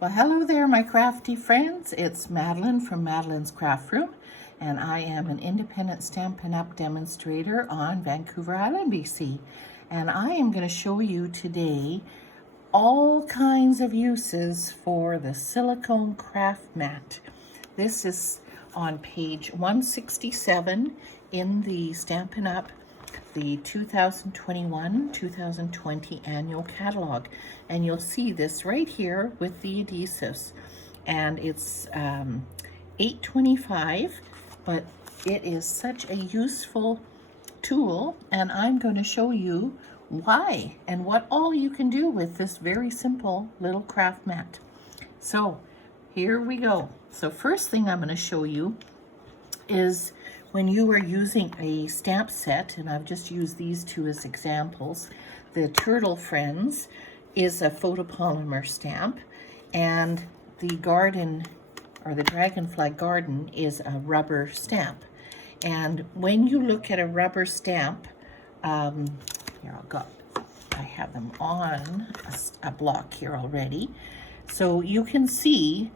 Well, hello there, my crafty friends. It's Madeline from Madeleine's Craft Room, and I am an independent Stampin' Up! Demonstrator on Vancouver Island, BC. And I am going to show you today all kinds of uses for the silicone craft mat. This is on page 167 in the Stampin' Up! The 2021-2020 annual catalog, and you'll see this right here with the adhesives, and it's $8.25, but it is such a useful tool, and I'm going to show you why and what all you can do with this very simple little craft mat. So here we go. So first thing I'm going to show you is when you are using a stamp set, and I've just used these two as examples. The Turtle Friends is a photopolymer stamp, and the Garden, or the Dragonfly Garden, is a rubber stamp. And when you look at a rubber stamp, here I have them on a block here already, so you can see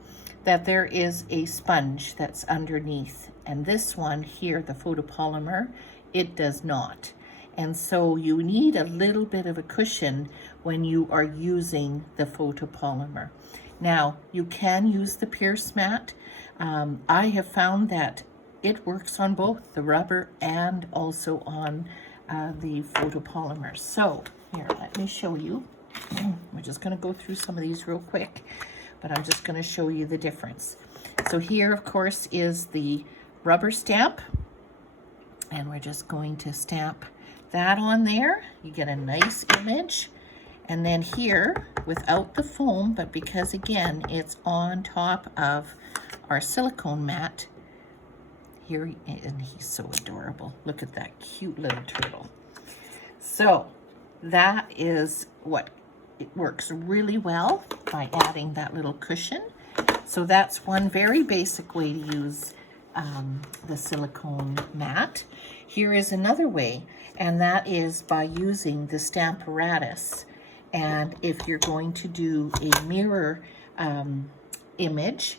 that there is a sponge that's underneath, and this one here, the photopolymer, it does not. And so you need a little bit of a cushion when you are using the photopolymer. Now, you can use the Pierce mat. I have found that it works on both the rubber and also on the photopolymer. So here, let me show you. We're just going to go through some of these real quick, but I'm just going to show you the difference. So here, of course, is the rubber stamp, and we're just going to stamp that on there. You get a nice image. And then here, without the foam, but because again it's on top of our silicone mat, here, and he's so adorable. Look at that cute little turtle. So that is what it works really well by adding that little cushion. So that's one very basic way to use the silicone mat. Here is another way, and that is by using the Stamparatus. And if you're going to do a mirror image,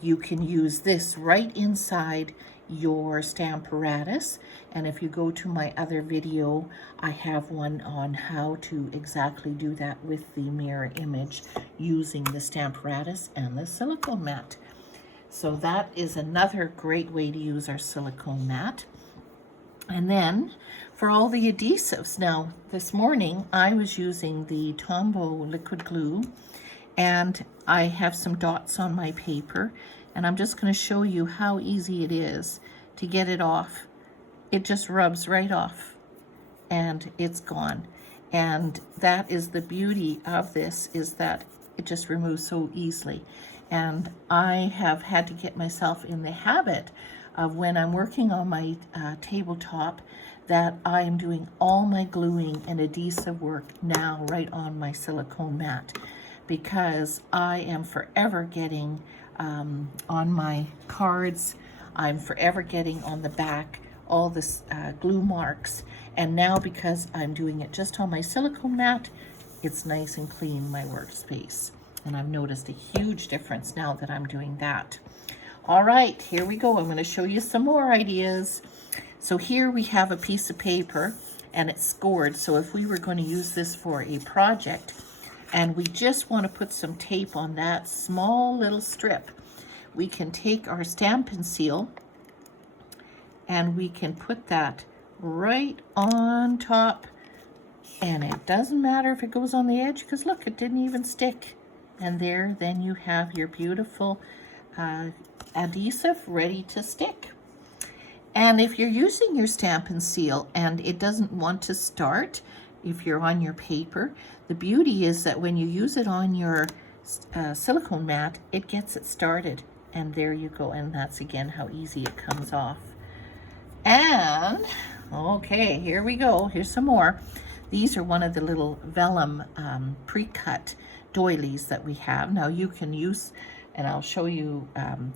you can use this right inside your Stamparatus. And if you go to my other video, I have one on how to exactly do that with the mirror image using the Stamparatus and the silicone mat. So that is another great way to use our silicone mat. And then for all the adhesives, now this morning I was using the Tombow liquid glue, and I have some dots on my paper, and I'm just going to show you how easy it is to get it off. It just rubs right off and it's gone. And that is the beauty of this, is that it just removes so easily. And I have had to get myself in the habit of, when I'm working on my tabletop, that I am doing all my gluing and adhesive work now right on my silicone mat, because I am forever getting on my cards, I'm forever getting on the back all this glue marks. And now, because I'm doing it just on my silicone mat, it's nice and clean, my workspace. And I've noticed a huge difference now that I'm doing that. All right, here we go. I'm going to show you some more ideas. So here we have a piece of paper, and it's scored. So if we were going to use this for a project, and we just want to put some tape on that small little strip, we can take our Stampin' Seal and we can put that right on top, and it doesn't matter if it goes on the edge, because look, it didn't even stick. And there, then you have your beautiful adhesive ready to stick. And if you're using your Stampin' Seal and it doesn't want to start, if you're on your paper, the beauty is that when you use it on your silicone mat, it gets it started. And there you go. And that's again how easy it comes off. And okay, here we go. Here's some more. These are one of the little vellum pre-cut doilies that we have. Now you can use, and I'll show you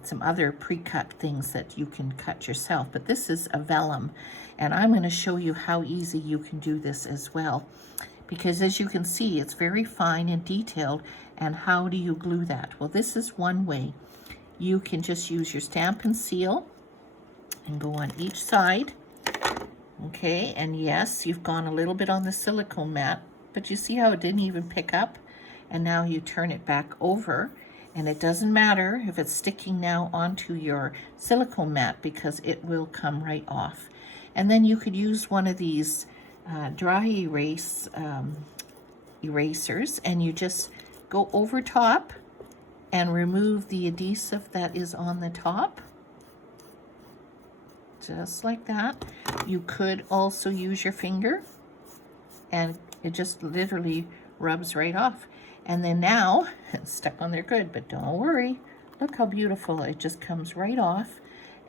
some other pre-cut things that you can cut yourself, but this is a vellum, and I'm going to show you how easy you can do this as well. because as you can see, it's very fine and detailed. And how do you glue that? Well, this is one way. You can just use your stamp and seal and go on each side. Okay, and yes, you've gone a little bit on the silicone mat, but you see how it didn't even pick up? And now you turn it back over, and it doesn't matter if it's sticking now onto your silicone mat because it will come right off. And then you could use one of these dry erasers, and you just go over top and remove the adhesive that is on the top. Just like that. You could also use your finger, and it just literally rubs right off. And then now, it's stuck on there good, but don't worry. Look how beautiful. It just comes right off,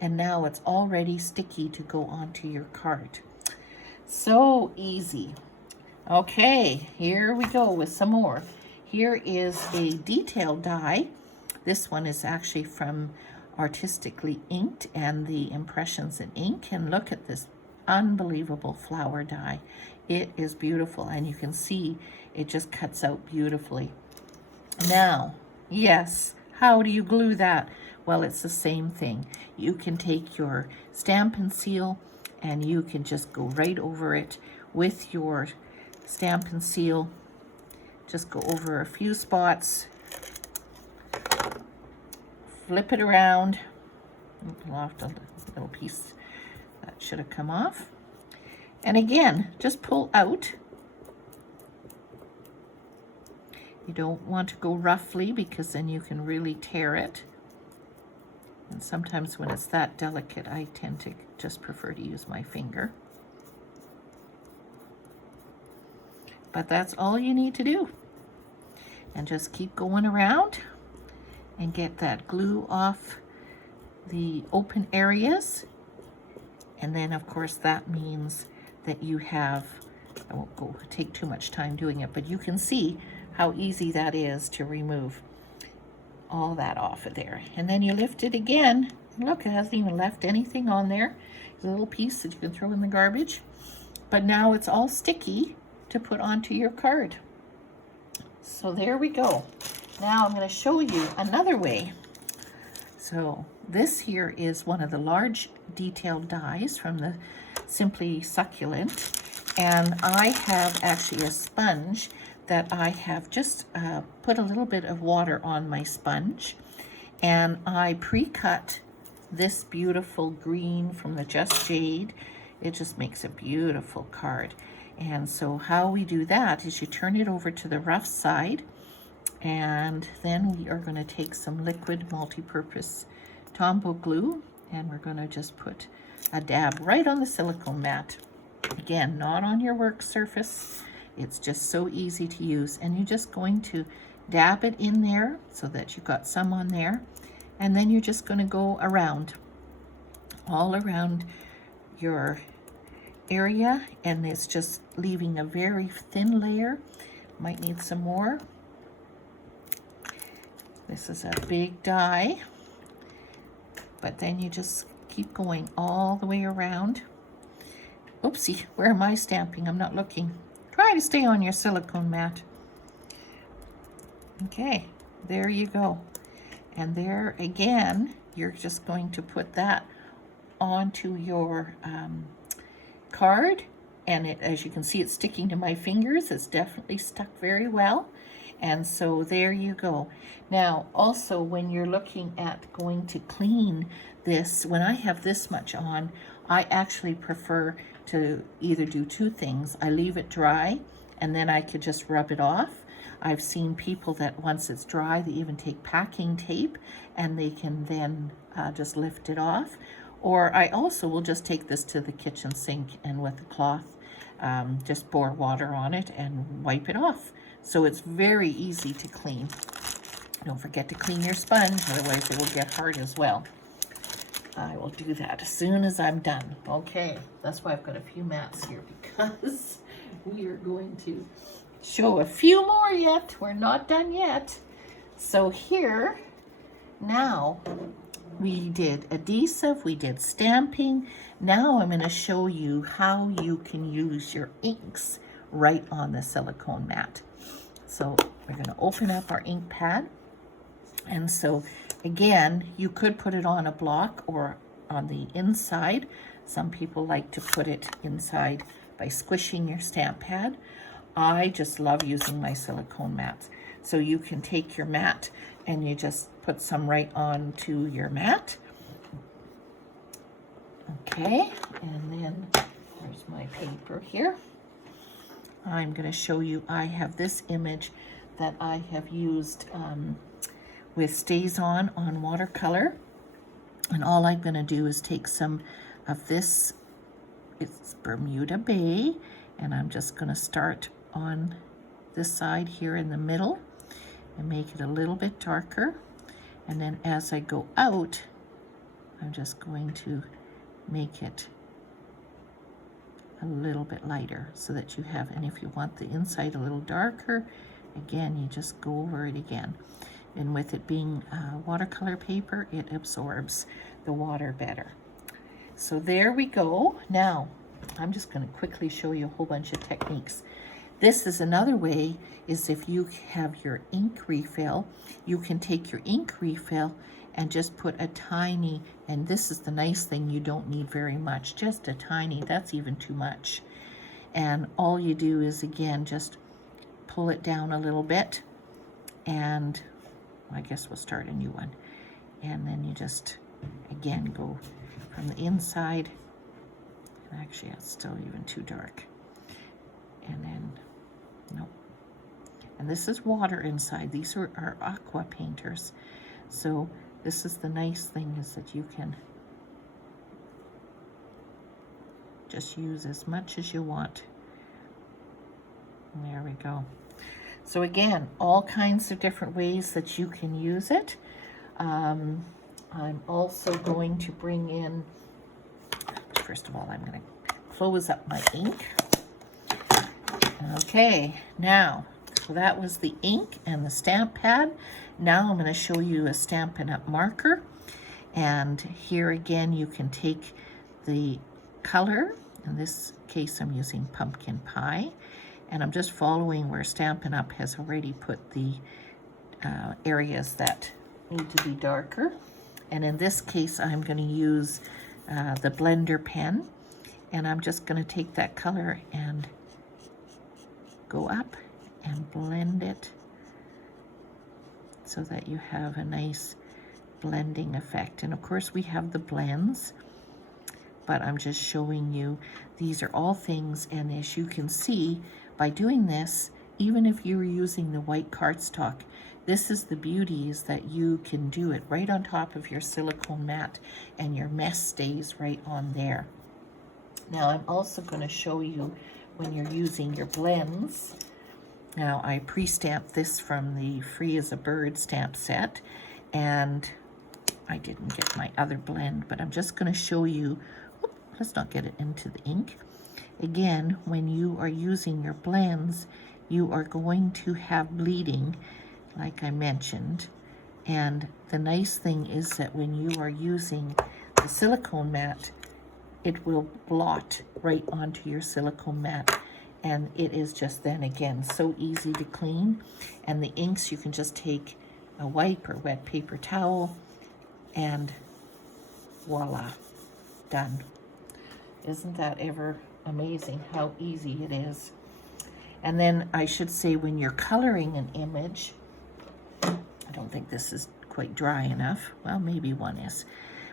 and now it's already sticky to go onto your card. So easy. Okay, here we go with some more. Here is a detail die. This one is actually from Artistically Inked and the Impressions in Ink. And look at this unbelievable flower die. It is beautiful, and you can see it just cuts out beautifully. Now, yes, how do you glue that? Well, it's the same thing. You can take your stamp and seal, and you can just go right over it with your stamp and seal. Just go over a few spots, flip it around, lost a little piece that should have come off. And again, just pull out. You don't want to go roughly because then you can really tear it. And sometimes when it's that delicate, I tend to just prefer to use my finger. But that's all you need to do. And just keep going around and get that glue off the open areas. And then of course that means that you have, I won't take too much time doing it, but you can see how easy that is to remove all that off of there. And then you lift it again. Look, it hasn't even left anything on there. There's a little piece that you can throw in the garbage. But now it's all sticky to put onto your card. So there we go. Now I'm going to show you another way. So this here is one of the large detailed dies from the Simply Succulent. And I have actually a sponge that I have just put a little bit of water on my sponge, and I pre-cut this beautiful green from the Just Jade. It just makes a beautiful card. And so how we do that is you turn it over to the rough side, and then we are going to take some liquid multi-purpose Tombow glue, and we're going to just put a dab right on the silicone mat. Again, not on your work surface. It's just so easy to use, and you're just going to dab it in there so that you've got some on there, and then you're just going to go around, all around your area, and it's just leaving a very thin layer. Might need some more. This is a big die, but then you just keep going all the way around. Oopsie, where am I stamping? I'm not looking. Try to stay on your silicone mat. Okay, there you go. And there again, you're just going to put that onto your card. And it, as you can see, it's sticking to my fingers. It's definitely stuck very well. And so there you go. Now, also when you're looking at going to clean this, when I have this much on, I actually prefer to either do two things. I leave it dry, and then I could just rub it off. I've seen people that once it's dry, they even take packing tape and they can then just lift it off. Or I also will just take this to the kitchen sink and with a cloth, just pour water on it and wipe it off. So it's very easy to clean. Don't forget to clean your sponge, otherwise it will get hard as well. I will do that as soon as I'm done. Okay, that's why I've got a few mats here, because we are going to show a few more yet. We're not done yet. So here, now we did adhesive, we did stamping. Now I'm going to show you how you can use your inks right on the silicone mat. So we're going to open up our ink pad. And so again, you could put it on a block or on the inside. Some people like to put it inside by squishing your stamp pad. I just love using my silicone mats. So you can take your mat and you just put some right onto your mat. Okay, and then there's my paper here. I'm going to show you, I have this image that I have used with Stays On watercolor. And all I'm going to do is take some of this, it's Bermuda Bay, and I'm just going to start on this side here in the middle and make it a little bit darker. And then as I go out, I'm just going to make it a little bit lighter so that you have, and if you want the inside a little darker, again, you just go over it again. And with it being watercolor paper, it absorbs the water better. So there we go. Now, I'm just going to quickly show you a whole bunch of techniques. This is another way, is if you have your ink refill, you can take your ink refill and just put a tiny, and this is the nice thing, you don't need very much, just a tiny, that's even too much. And all you do is, again, just pull it down a little bit, and I guess we'll start a new one. And then you just, again, go from the inside. Actually, it's still even too dark. And then, nope. And this is water inside. These are our aqua painters. So this is the nice thing, is that you can just use as much as you want. There we go. So again, all kinds of different ways that you can use it. I'm also going to bring in, first of all, I'm going to close up my ink. Okay, now, so that was the ink and the stamp pad. Now I'm going to show you a Stampin' Up! Marker. And here again, you can take the color. In this case, I'm using Pumpkin Pie. And I'm just following where Stampin' Up! Has already put the areas that need to be darker. And in this case, I'm going to use the blender pen. And I'm just going to take that color and go up and blend it so that you have a nice blending effect. And of course, we have the blends, but I'm just showing you, these are all things, and as you can see, by doing this, even if you're using the white cardstock, this is the beauty, is that you can do it right on top of your silicone mat and your mess stays right on there. Now I'm also going to show you when you're using your blends. Now I pre-stamped this from the Free as a Bird stamp set, and I didn't get my other blend, but I'm just going to show you, let's not get it into the ink. Again, when you are using your blends, you are going to have bleeding, like I mentioned. And the nice thing is that when you are using the silicone mat, it will blot right onto your silicone mat. And it is just then, again, so easy to clean. And the inks, you can just take a wipe or wet paper towel and voila, done. Isn't that ever amazing how easy it is? And then I should say, when you're coloring an image, I don't think this is quite dry enough. Well, maybe one is.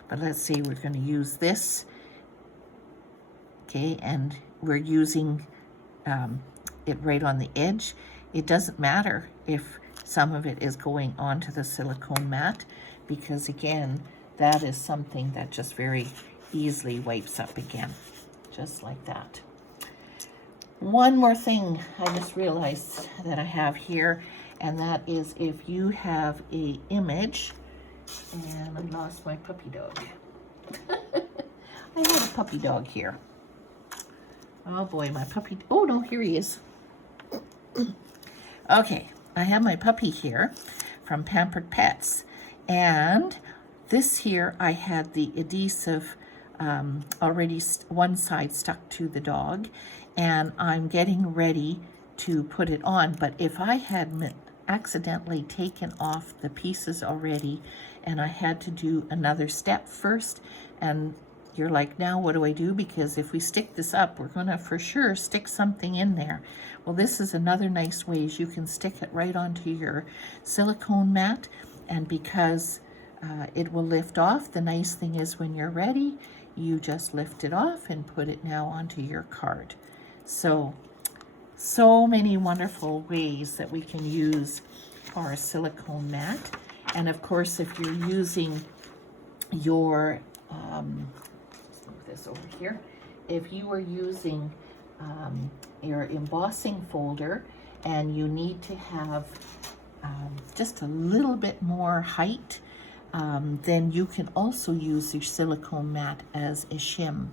But let's say we're going to use this. Okay, and we're using it right on the edge. It doesn't matter if some of it is going onto the silicone mat, because again, that is something that just very easily wipes up again, just like that. One more thing I just realized that I have here, and that is if you have a image, and I lost my puppy dog. I had a puppy dog here. Oh boy, my puppy, oh no, here he is. Okay, I have my puppy here from Pampered Pets, and this here, I had the adhesive already one side stuck to the dog, and I'm getting ready to put it on. But if I had accidentally taken off the pieces already and I had to do another step first, and you're like, now what do I do? Because if we stick this up, we're gonna for sure stick something in there. Well, this is another nice way you can stick it right onto your silicone mat, and because it will lift off, the nice thing is when you're ready, you just lift it off and put it now onto your card. So many wonderful ways that we can use our silicone mat. And of course, if you're using your, let's move this over here. If you are using your embossing folder and you need to have just a little bit more height, then you can also use your silicone mat as a shim.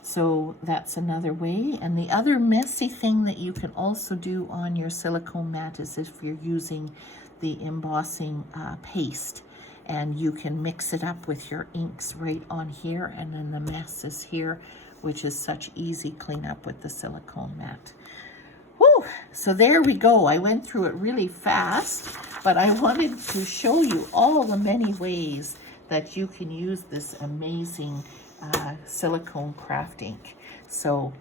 So that's another way. And the other messy thing that you can also do on your silicone mat is if you're using the embossing paste, and you can mix it up with your inks right on here, and then the mess is here, which is such easy cleanup with the silicone mat. Whew. So there we go. I went through it really fast, but I wanted to show you all the many ways that you can use this amazing silicone craft ink. So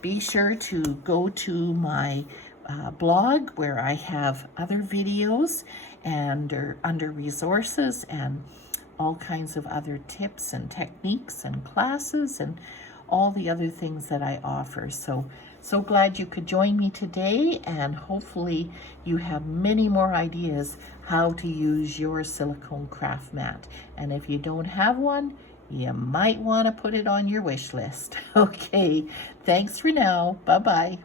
be sure to go to my blog where I have other videos and under resources and all kinds of other tips and techniques and classes and all the other things that I offer. So glad you could join me today, and hopefully you have many more ideas how to use your silicone craft mat. And if you don't have one, you might want to put it on your wish list. Okay, thanks for now. Bye-bye.